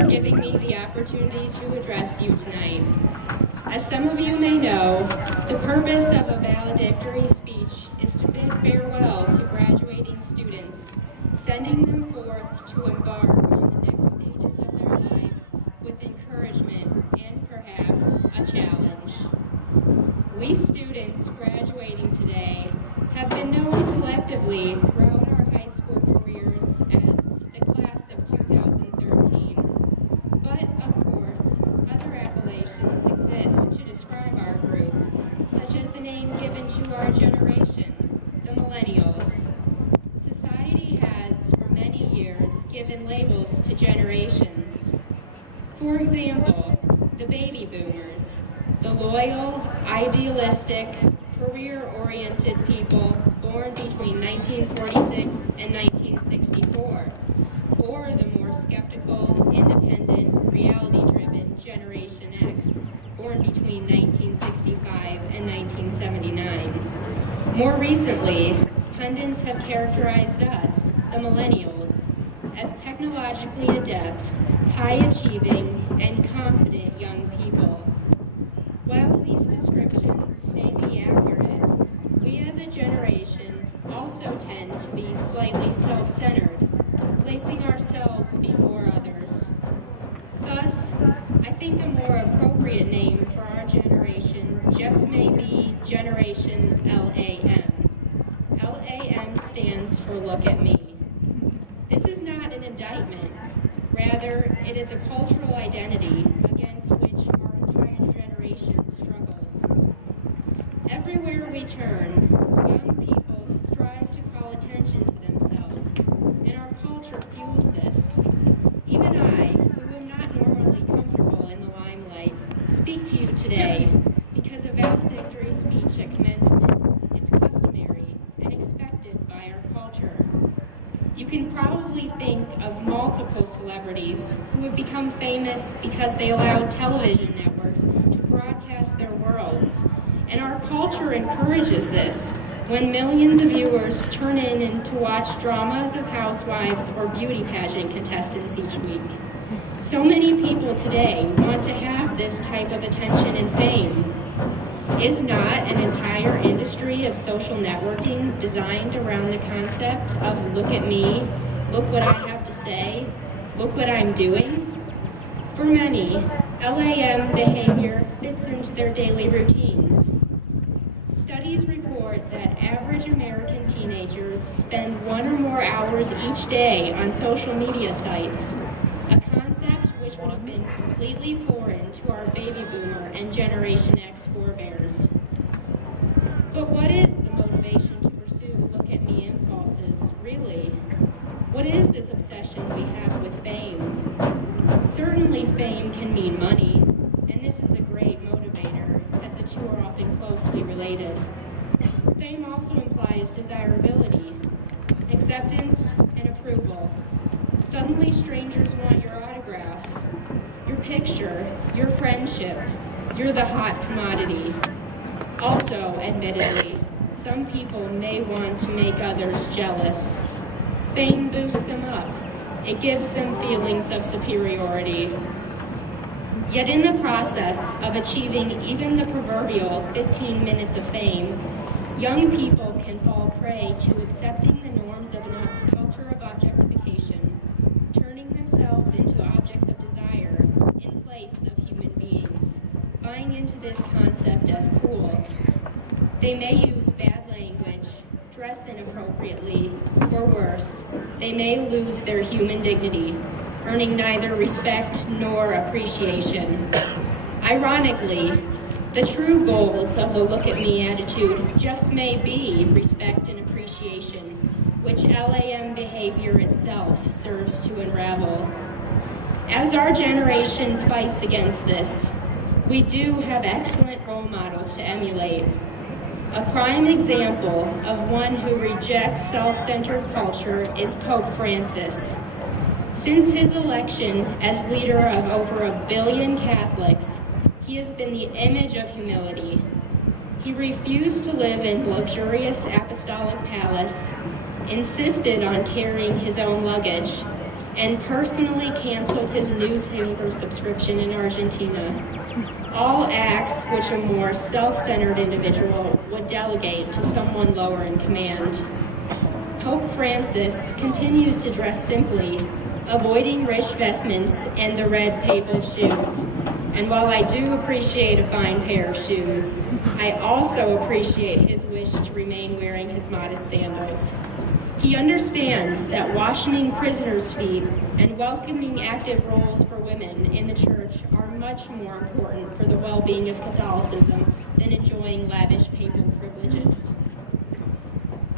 for giving me the opportunity to address you tonight. As some of you may know, the purpose of a valedictory speech is to bid farewell to graduating students, sending them forth to embark on the next stages of their lives with encouragement and perhaps a challenge. We students graduating today have been known collectively throughout our high school careers as the class of 2013. But, of course, other appellations exist to describe our group, such as the name given to our generation, the millennials. Society has, for many years, given labels to generations. For example, the baby boomers, the loyal, idealistic, career-oriented people born between 1946 and 1964, or the more skeptical, independent, reality-driven Generation X, born between 1965 and 1979. More recently, pundits have characterized us, the millennials, as technologically adept, high-achieving, and confident young people. While these descriptions may be accurate, we as a generation also tend to be slightly self-centered, placing ourselves before others. Thus, I think a more appropriate name for our generation just may be Generation LAM. LAM stands for Look at Me. This is not an indictment. Rather, it is a cultural identity against which our entire generation struggles. Everywhere we turn, young people strive to call attention to themselves, and our culture fuels this. Even I, who am not normally comfortable in the limelight, speak to you today because a valedictory speech at commencement is customary and expected by our culture. You can probably think of multiple celebrities who have become famous because they allowed television networks to broadcast their worlds. And our culture encourages this when millions of viewers turn in to watch dramas of housewives or beauty pageant contestants each week. So many people today want to have this type of attention and fame. Is not an entire industry of social networking designed around the concept of look at me, look what I have to say, look what I'm doing? For many, LAM behavior fits into their daily routines. Studies report that average American teenagers spend 1 or more hours each day on social media sites, a concept which would have been completely foreign to our baby boomer and Generation X forebears. But what is the motivation to pursue look at me impulses, really? What is this obsession we have with fame? Certainly fame can mean money, and this is a great motivator, as the two are often closely related. Fame also implies desirability, acceptance, and approval. Suddenly strangers want your autograph, your picture, your friendship. You're the hot commodity. Also, admittedly, some people may want to make others jealous. Fame boosts them up. It gives them feelings of superiority. Yet in the process of achieving even the proverbial 15 minutes of fame, young people can fall prey to accepting the norms of a culture of objectification, turning themselves into objects of desire in place of human beings, buying into this concept as cool. They may use bad language, dress inappropriately, or worse, they may lose their human dignity, earning neither respect nor appreciation. Ironically, the true goals of the look at me attitude just may be respect and appreciation, which LAM behavior itself serves to unravel. As our generation fights against this, we do have excellent role models to emulate. A prime example of one who rejects self-centered culture is Pope Francis. Since his election as leader of over 1 billion Catholics, he has been the image of humility. He refused to live in luxurious apostolic palace, insisted on carrying his own luggage, and personally canceled his newspaper subscription in Argentina. All acts which a more self-centered individual would delegate to someone lower in command. Pope Francis continues to dress simply, avoiding rich vestments and the red papal shoes. And while I do appreciate a fine pair of shoes, I also appreciate his wish to remain wearing his modest sandals. He understands that washing prisoners' feet and welcoming active roles for women in the church are much more important for the well-being of Catholicism than enjoying lavish papal privileges.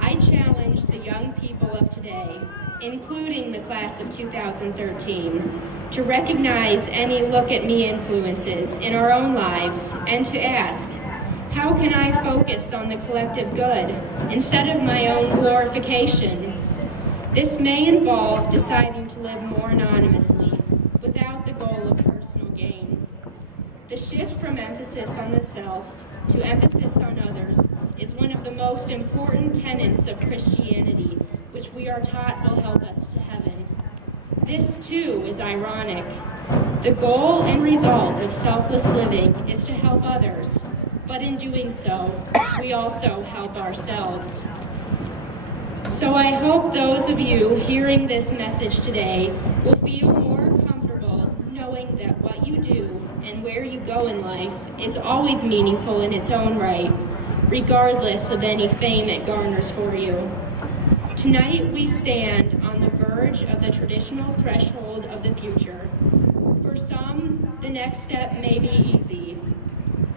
I challenge the young people of today, including the class of 2013, to recognize any look-at-me influences in our own lives and to ask, how can I focus on the collective good instead of my own glorification? This may involve deciding to live more anonymously without the goal of personal gain. The shift from emphasis on the self to emphasis on others is one of the most important tenets of Christianity, which we are taught will help us to heaven. This, too, is ironic. The goal and result of selfless living is to help others, but in doing so, we also help ourselves. So I hope those of you hearing this message today will feel more comfortable knowing that what you do and where you go in life is always meaningful in its own right, regardless of any fame it garners for you. Tonight we stand on the verge of the traditional threshold of the future. For some, the next step may be easy.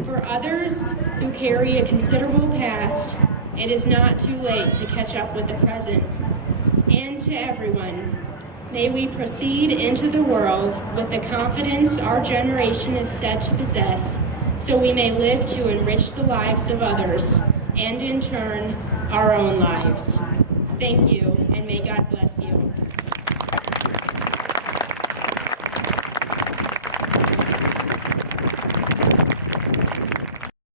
For others who carry a considerable past, it is not too late to catch up with the present. And to everyone, may we proceed into the world with the confidence our generation is set to possess, so we may live to enrich the lives of others, and in turn, our own lives. Thank you, and may God bless you.